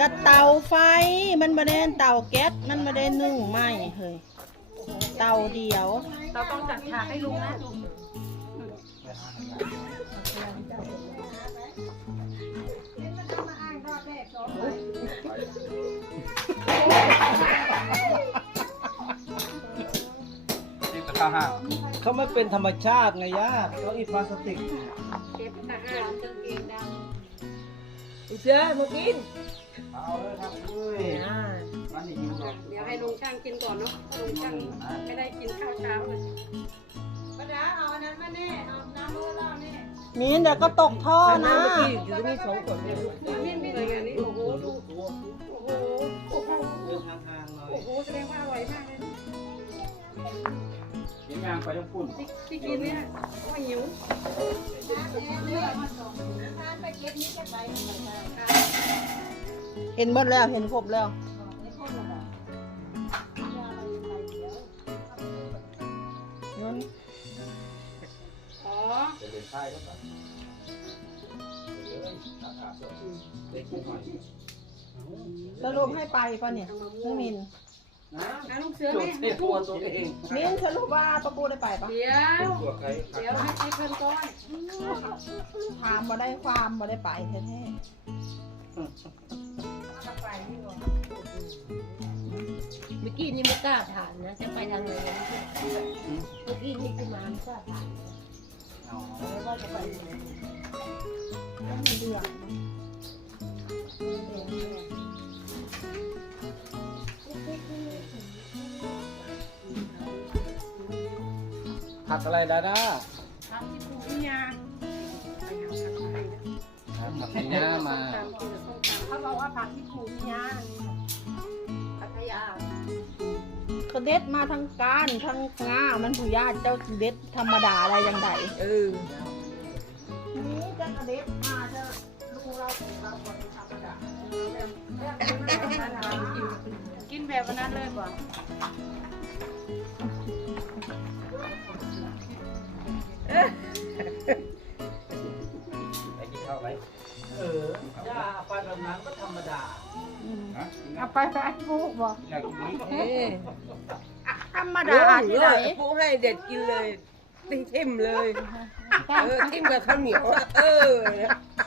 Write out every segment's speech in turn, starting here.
กระเตาไฟมันบ่ได้เตาแก๊สมันบ่ได้นึ่งไหม้เฮ้ยเตาเดียว เราต้องจัดฉากให้ลุงนะนี่กระทะห้างเขาไม่เป็นธรรมชาติไงย่าเก้าอี้พลาสติก เก็บทหารกางเกงด เสือมากินเอาเลยครับเอ้ยอ่ามันนี่หิวหรอกำเดี๋ยวให้ลุงช่างกินก่อนเนาะลุงช่างไม่ได้กินข้าวเช้าเลยมีนเดี๋ยวก็ตกท่อนะอยู่ตรงนี้สองคนเลยนี่นี่เลยอันนี้โอ้โหดูโอ้โหโอ้โหเดินห่างๆหน่อยโอ้โหแสดงว่าอร่อยมากเลยนะเดี๋ยวยางไปต้องปุ่นที่ที่กินเนี่ยว่าหิวเห็นหมดแล้ว เห็นหมดแล้วเห็นครบแล้ว นั่นสรุปให้ไปป่ะเนี่ยน้องมิน นะอะลูกเสือจแม่ดเสียตัวตัวเองมินสรุปว่าประปูได้ไปปะเดี๋ยวตัวไก่เดี๋ยวให้ให้เพิ่นก้อนถามมาได้ความมาได้ไปแท้เมื่อกี้นี่ไม่กล้าถามนะจะไปทางไหนนะเมื่อกี้นี่คือมาไม่กล้าถามเอาแล้วว่าจะไปทางไหนๆแล้วมันเดือด ผักอะไรดาด้าทำที่ปูนี่ยาผักมาให้นะผักหน้ามาเขาบอกว่าผักที่ปูนี่ยาพัทยาเขาเด็ดมาทั้งการทั้งงามันผู้ญาติเจ้าเด็ดธรรมดาอะไรอย่างใดเออนี่จะกระเด็ดมาเจะลูกเราของเราคนธรรมดากินแบบนนั้นเลยป่ะ เอาไปไปปลูกบ่อยากกินนี้เอ้ยธรรมเดี๋ดายวที่เลไหนยปูให้เด็ดกินเลยติทิมเลย เออทิมกับข้าวเหนียวอะเออ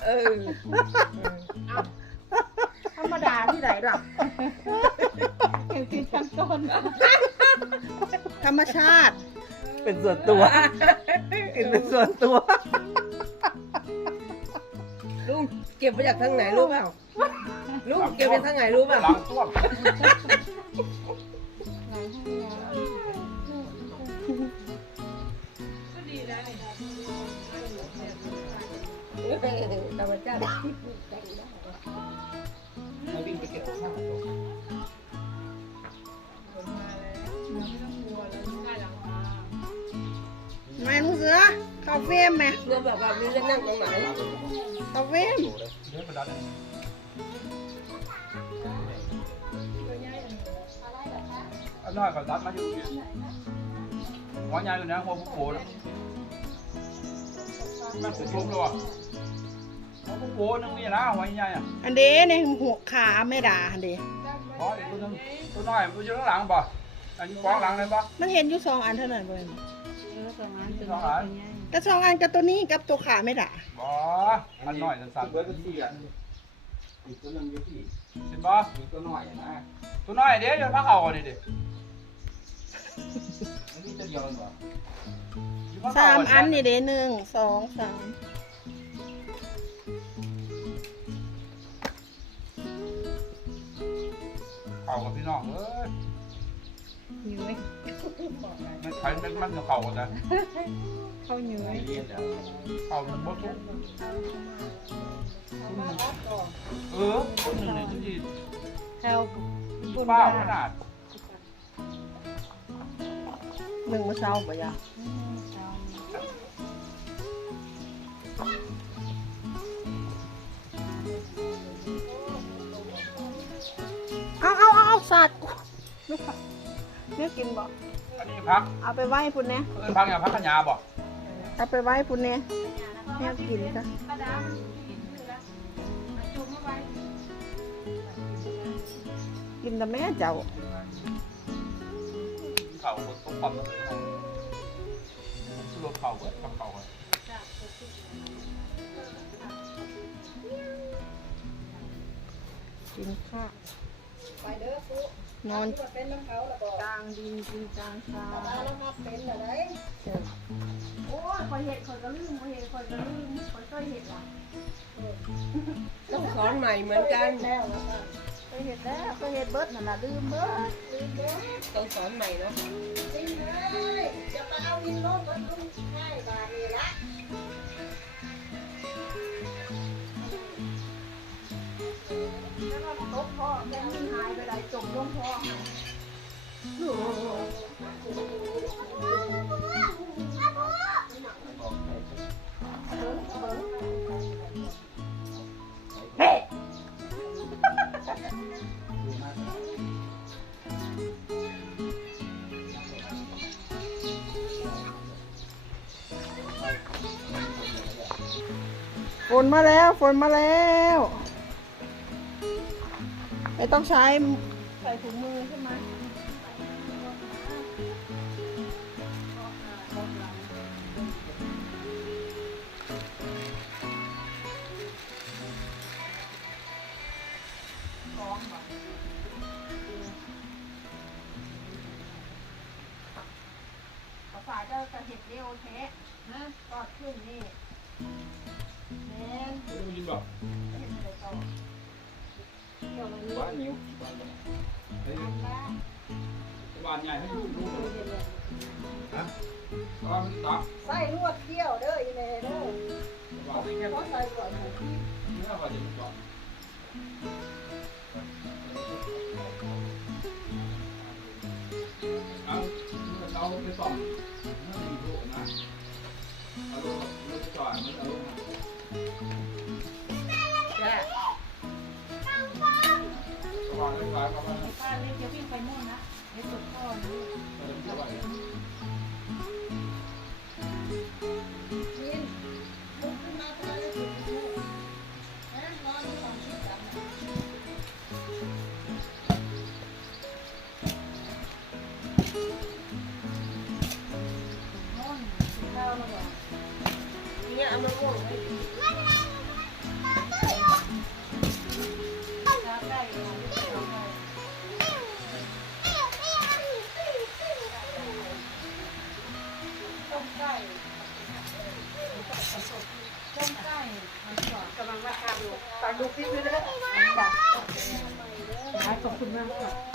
เออ ธรรมดาที่ไหนล่ะเห็นกินทั้งต้นธรรมชาติเป็นส่วนตัวกินเป็นส่วนตัว ลุง เก็บมาจากทางไหนรู้เปล่าลุงเก็บมาทางไหนรู้เปล่าล้างต้วมธรรมชาติมาวิ่งไปเก็บข้าวาเฟรมไหมเรือแบบว่ามีเรื่องนั่งตรงไหนเข้าเฟรมเดี๋ยวกระดาษอันน้อยก็ตัดมาอยู่เนี่ยหัวใหญ่อยู่นะหัวผู้โผล่นะมันสุดล้มแล้วอะหัวผู้โผล่นึงนี่นะหัวใหญ่อะอันเด้ในหัวขาไม่ด่าอันเด้อ๋อเดี๋ยวตัวนึงตัวน้อยมันอยู่ข้างหลังป่ะอันนี้กองหลังเลยป่ะมันเห็นอยู่สองอันเท่านั้นเลยเออสองอันเป็นสองอัน แต่สองอันกับตัวนี้กับตัวขาไม่ด่าบ่อันน้อยสั้นๆเบิร์ดก็สี่อันอีกตัวหนึงอยู่ที่เห็นป่ะอีกตัวน้อยนะตัวน้อยเดี๋ยวจะพักเอาก่อนดิดิอันนี้ตัวเดียวเหรอสามอันนี่เด้หนึ่งสองสามเข่ากับพี่น้องเอ้ย อยู่ไหมมันใครมันมันจะเข่ากันนะเข้าอยู่ไหมเรียนแล้วเข่ามันบ่ทุกเออคนหนึ่งเนี่ยที่เข้าป้าขนาดหนึ่งมาเช้าปะยะเอาเอาเอาเอาสัตว์ เนี่ยกินบ่อันนี้พักเอาไปไหว้พุ่นเนี่ยเออพักอย่างพักขยาบ่เอาไปไหว้พุ่นเนี่ยเนี่ยกินจ้ะกระดาษมันกินอยู่แล้วจุ่มเอาไว้กินแต่แม่เจ้าเข่าคนต้องความเลยรวมเข่าเว้ยกับเข่าเว้ยกินข้าวไปเด้อปุ๊ นอนมาเป็นน้ำเขาแล้วก็กลางดินกินกลางทรายแล้วมาเป็นอะไรเจ้าโอ้ยคอยเห็ดคอยก็ลืมคอยเห็ดคอยก็ลืมคอยก็เห็ดว่ะต้องสอนใหม่เหมือนกันแล้วแล้วก็เคยเห็ดแล้วเคยเห็ดเบิดนั่นน่ะลืมเบิดลืมเด้อต้องสอนใหม่เนาะจริงเลยจะไปเอาดินโน่นก็ต้องใช่บาทนี่ละ พ่อแม่มันหายไปไหนจมลงพ่อหายฝนมาแล้ว ฝนมาแล้ว ไม่ต้องใช้ใส่ถุงมือใช่ไหมภาษาเจ้าจะเห็ดเร็วแท้นะกอดขึ้นนี่แม่นไม่ได้ยินบอก บ้านนิ้วบ้านเฮ้ยอันละบ้านใหญ่ให้ดูดูฮะบ้านมันตักใส่ลวดเที่ยวเด้ออีแม่เด้อบ้านเพราใส่ลวดหมูที่นี่น่าจะเป็นก่อนเอาเราไปส่องไม่มีลูกนะเอาลูกลูกจ่อยมันเอาลูก ป้าเล็กจะวิ่งไปนู่นนะเดี๋ยวสุดพ่อ ขอบคุณมากค่ะ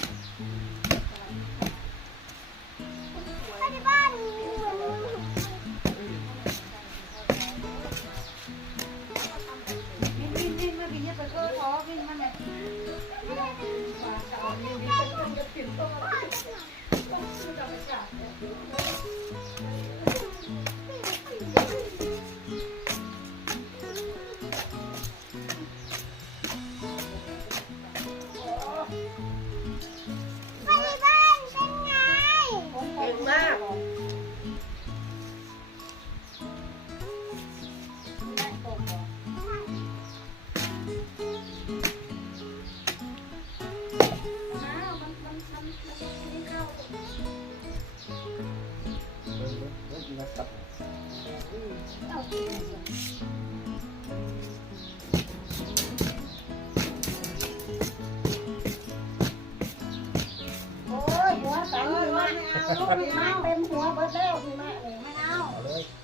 เอาลูกพี่มากเต็มหัวเบิดแล้วพี่มากเลยไม่เอา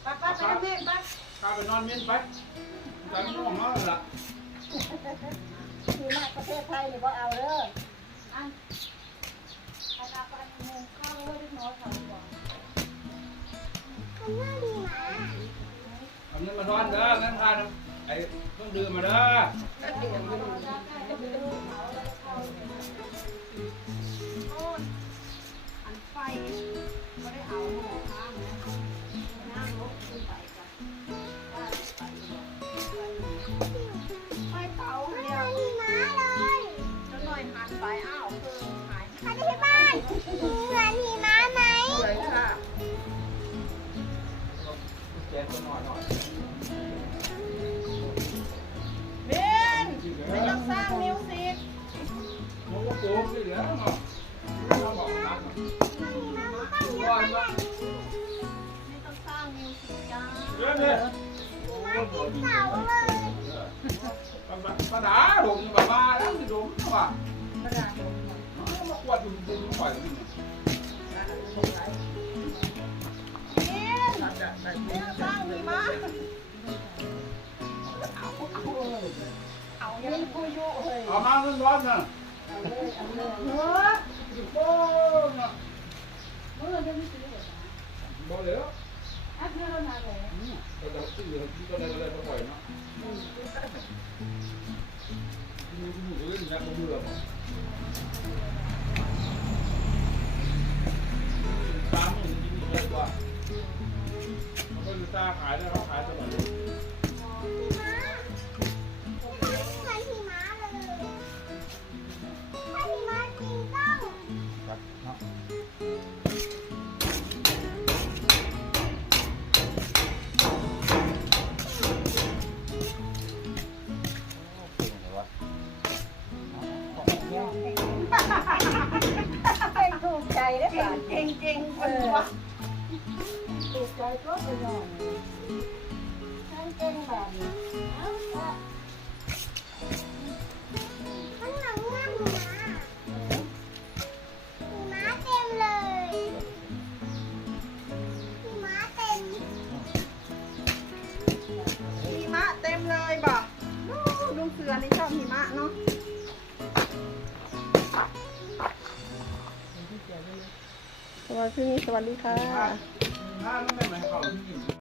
ป้าป้าไปแม่ป้าข้าไปนอนเม้นไปจะไม่ต้องมาแล้วล่ะพี่มากประเทศไทยนี่ก็เอาเด้ออันอันอาปันหมูข้าวเล็กน้อยค่ะบอกเอาเงินมานอนเด้อเงินทานไอ้เครื่องดื่มมาเด้อ เอาหม้อข้างนะนั่งรถขึ้นไปกันไฟเตาเนี่ยจนหน่อยหันไปอ้าวคือหายเลยค่ะแกคนหน่อยหน่อยเบนไม่ต้องสร้างมิวสิกโป๊กเลยเหรอเนาะเราบอกนัด ต้องสร้างมิวสิกจ้าเดี๋ยวเนี่ยปัญหาหลงแบบว่าแล้วจะโดนว่ากระดาษลงมามาขวดอยู่ตรงนี้ปล่อยนี่ตัดอะตัดเสร้างมีมาเอายังกูอยู่เฮ้ยเอามาเงินร้อนนะเนื้อโอ้นะเมื่อจะไม่ซื้อบ่เหลืออันนี้เรา หนาเลยก็จะซื้อที่ก็ได้ก็ได้มาปล่อยเนาะมีผู้อื่นนะผมเบื่อตามมันจริงๆเลยกว่ามันก็จะตาขายได้เขา วะถูกใจก็ไปนอนฉันเก่งแบบนี้ วัสดีสวัสดีค่ะ